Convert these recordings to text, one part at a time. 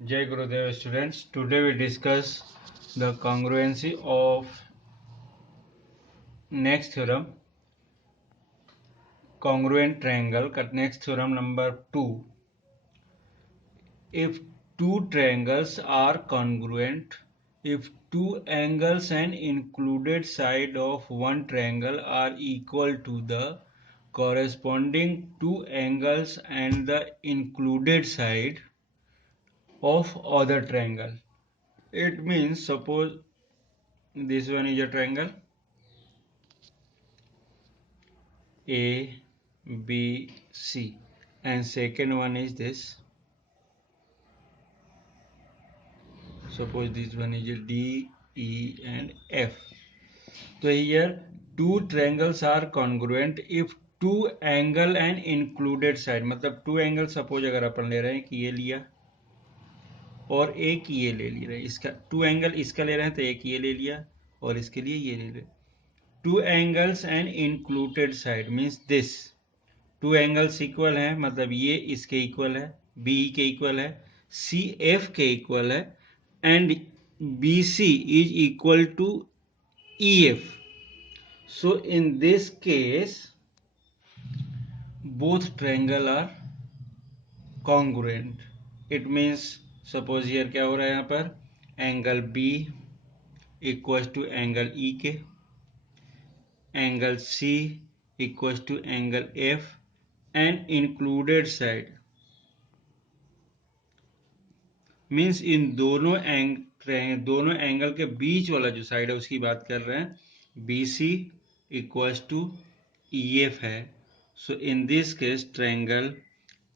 Jai Gurudev students. Today we discuss the congruency of next theorem, congruent triangle. Next theorem number 2. If two triangles are congruent, if two angles and included side of one triangle are equal to the corresponding two angles and the included side of other triangle. It means suppose this one is a triangle A, B, C, and second one is this. Suppose this one is D, E, and F. So here two triangles are congruent if two angle and included side. मतलब two angle suppose अगर अपन ले रहे हैं कि ये लिया और एक ये ले रहे हैं, इसका टू एंगल इसका ले रहे हैं तो एक ये ले लिया और इसके लिए ये ले रहे. Two angles and included side means this. Two angles equal है मतलब ये इसके इक्वल है, बी के इक्वल है, सी एफ के इक्वल है, and B C is equal to E F. So in this case both triangle are congruent. It means suppose here क्या हो रहा है, यहाँ पर angle B equal to angle E के, angle C equal to angle F, and included side means इन दोनों angle के बीच वाला जो साइड है उसकी बात कर रहे हैं. B C equals to E F है. So in this case triangle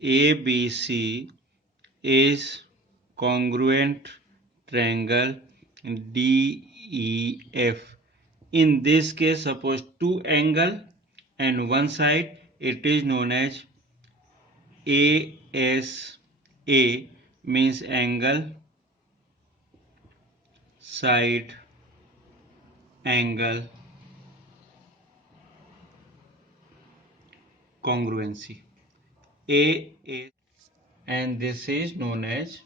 A B C is congruent triangle D E F. In this case, suppose two angle and one side, it is known as ASA, means angle, side, angle, congruency. A, and this is known as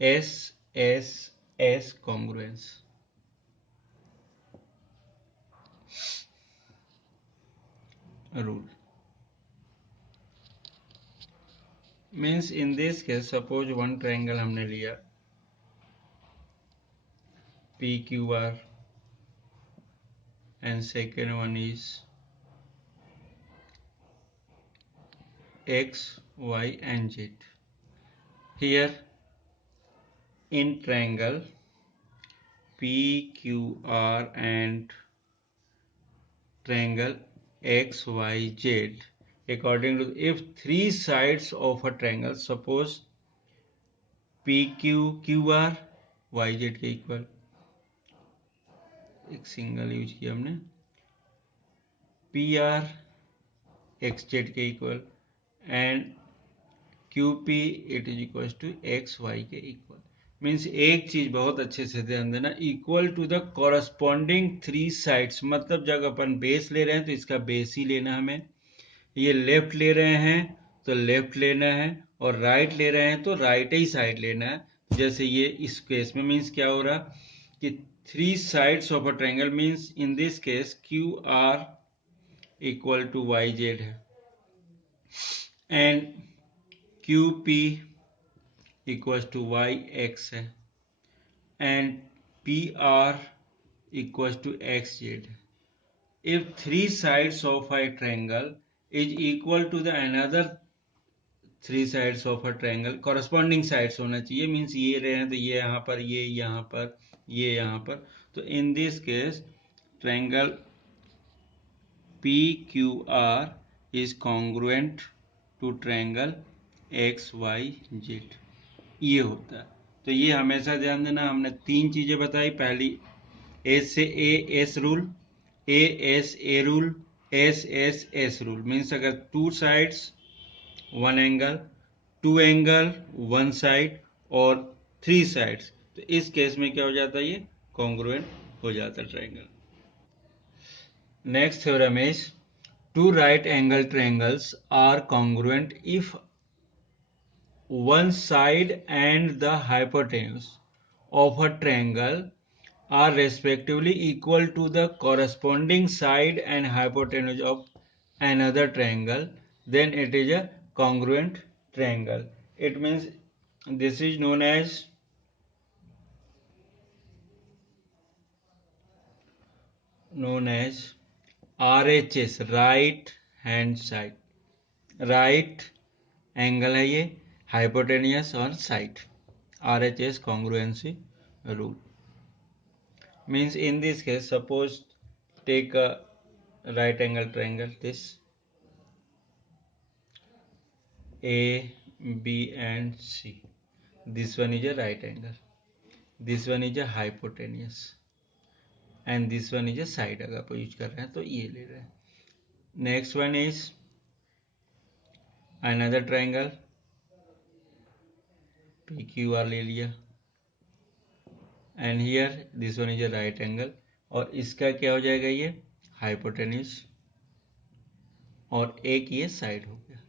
SSS congruence. Rule means in this case suppose one triangle हमने लिया PQR and second one is X, Y and Z. Here in triangle PQR and triangle XYZ, according to if three sides of a triangle, suppose PQQR YZ के equal, एक single use किया हमने, PR XZ के equal, and QP it is equal to XY के equal. Means एक चीज बहुत अच्छे से ध्यान देना, equal to the corresponding three sides. मतलब जब अपन बेस ले रहे हैं तो इसका बेस ही लेना हमें, ये लेफ्ट ले रहे हैं तो लेफ्ट लेना है, और राइट ले रहे हैं तो राइट ही साइड लेना है. जैसे ये इस केस में मीन्स क्या हो रहा कि three sides of a triangle means in this case Q R equal to Y Z है, and Q P equal to Y X है, and P R equal to X Z है. If three sides of a triangle is equal to the another three sides of a triangle, corresponding sides होना चाहिए. Means ये रहे हैं तो ये यहाँ पर, ये यहाँ पर, ये यहाँ पर. तो in this case triangle PQR is congruent to triangle XYZ. ये होता है. तो ये हमेशा ध्यान देना. हमने तीन चीजें बताई. पहली एस से A S rule, A S A rule, S S S rule. Means अगर two sides one angle, two angle one side, और थ्री साइड्स, तो इस केस में क्या हो जाता है, ये कॉन्ग्रुएंट हो जाता है triangle. Next theorem is Two right angle triangles are congruent if one side and the hypotenuse of a triangle are respectively equal to the corresponding side and hypotenuse of another triangle, then it is a congruent triangle. It means this is known as RHS, right hand side. Right angle है ये, hypotenuse और side. RHS congruency rule means in this case, suppose take a right angle triangle, this A, B and C. This one is a right angle, this one is a hypotenuse and this one is a side. अगर आप use कर रहे हैं तो ये ले रहे हैं. Next one is another triangle, PQR ले लिया and here this one is a right angle और इसका क्या हो जाएगा, ये हाइपोटेन्यूज और एक ये साइड हो गया.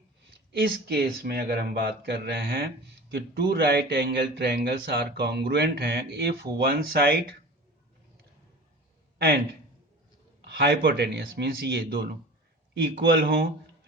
इस केस में अगर हम बात कर रहे हैं कि two right angle triangles are congruent हैं if one side and hypotenuse means ये दोनों इक्वल हो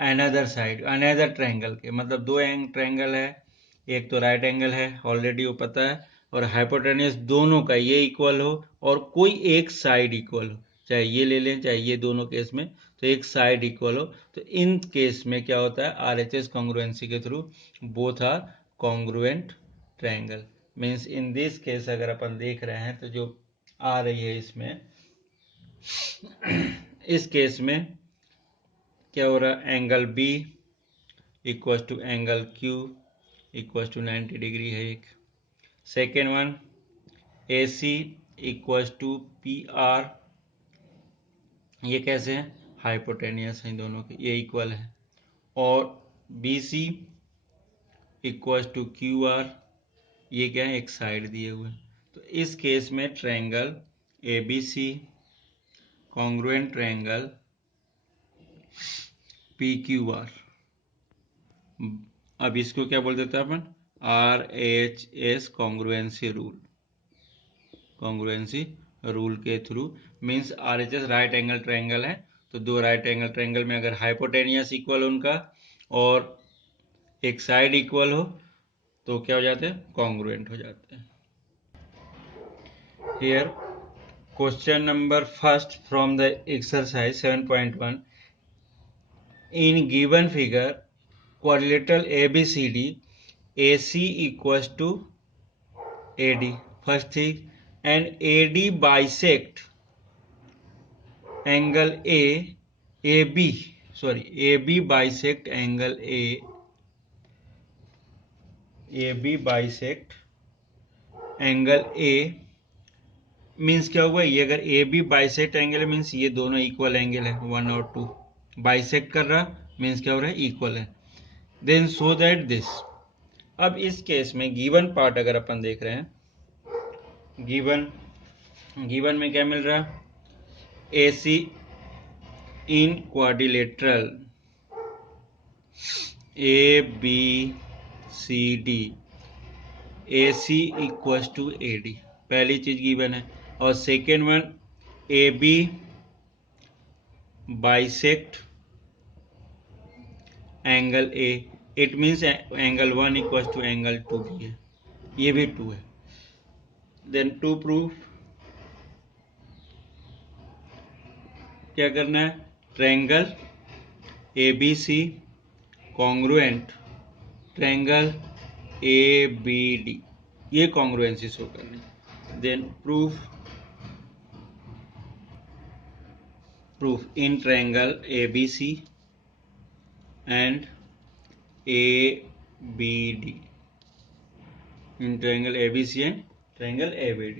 अनदर साइड, अनदर ट्रायंगल के. मतलब दो ट्रायंगल है, एक तो राइट एंगल है ऑलरेडी वो पता है, और हाइपोटेनियस दोनों का ये इक्वल हो और कोई एक साइड इक्वल हो, चाहे ये ले लें चाहे ये, दोनों केस में तो एक साइड इक्वल हो. तो इन केस में क्या होता है, RHS कॉन्ग्रुएंसी के through both are congruent triangle. Means in this case अगर अपन देख रहे हैं तो जो आ रही है इसमें, इस केस में क्या हो रहा है, angle B equal to angle Q equal to 90 degree है एक. Second one AC equal to PR, ये कैसे हैं, हाइपोटेनियस हैं दोनों के, ये इक्वल है. और BC इक्वल टू QR, ये क्या है, एक साइड दिए हुए. तो इस केस में triangle ABC congruent triangle PQR. अब इसको क्या बोल देते हैं अपन, RHS congruency rule. Congruency rule के through means RHS right angle triangle है, तो दो राइट एंगल ट्रायंगल में अगर हाइपोटेनियस इक्वल उनका और एक साइड इक्वल हो तो क्या हो जाते हैं, कॉन्ग्रुएंट हो जाते हैं. Here question number first from the exercise 7.1. in given figure quadrilateral ABCD, AC equals to AD, first thing, and AD bisect angle AB bisect angle AB bisect angle A means क्या हुआ, ये अगर AB bisect angle means ये दोनों equal angle है, 1 और 2. Bisect कर रहा मीन्स क्या हो रहा है, इक्वल है. Then so that this. अब इस केस में गिवन पार्ट अगर अपन देख रहे हैं, गिवन में क्या मिल रहा है, AC in quadrilateral ABCD AC equal to AD, पहली चीज गिवन है. और second one AB bisect angle A, it means angle 1 equal to angle 2 भी है, ये भी 2 है. देन टू प्रूफ क्या करना है, triangle ABC congruent triangle ABD, ये कॉन्ग्रुएंसी शो करनी. Then proof in triangle ABC and ABD, in triangle ABC and triangle ABD.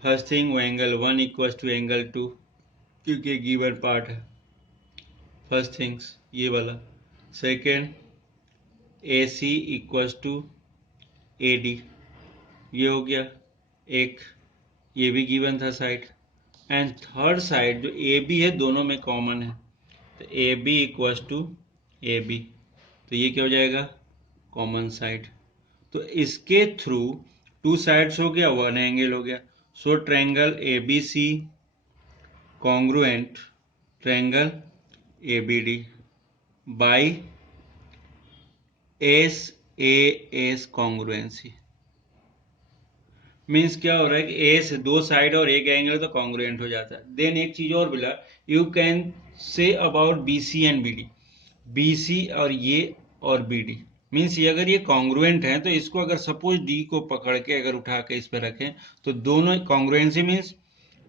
First thing वो एंगल 1 इक्वल टू एंगल 2 क्योंकि गिवन पार्ट है, first things ये वाला. Second AC equal to AD, ये हो गया एक, ये भी गिवन था साइड. एंड थर्ड साइड जो AB है दोनों में कॉमन है, तो A B equals to A B, तो ये क्या हो जाएगा, कॉमन साइड। तो इसके थ्रू टू साइड्स हो गया, वन एंगल हो गया। So triangle A B C congruent triangle A B D by S A S congruency. Means क्या हो रहा है कि ए से दो साइड और एक एंगल तो कॉन्ग्रुएंट हो जाता है। देन एक चीज और मिला, you can say about B C and B D, B C और बी डी, मीन्स ये अगर ये कॉन्ग्रुएंट है तो इसको अगर सपोज डी को पकड़ के अगर उठा के इस पर रखें तो दोनों कॉन्ग्रुएंसी मीन्स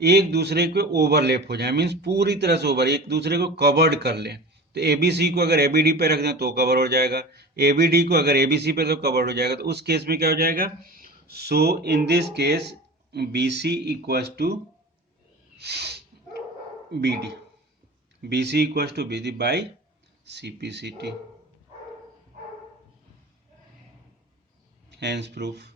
एक दूसरे को ओवरलैप हो जाए, मीन्स पूरी तरह से ओवर, एक दूसरे को कवर्ड कर लें। तो एबीसी को अगर एबीडी पे रख दें तो कवर हो जाएगा, एबीडी को अगर एबीसी पे तो कवर हो जाएगा। तो उस केस में क्या हो जाएगा, so in this case BC equals to BD, BC equals to BD by CPCT, hence proof।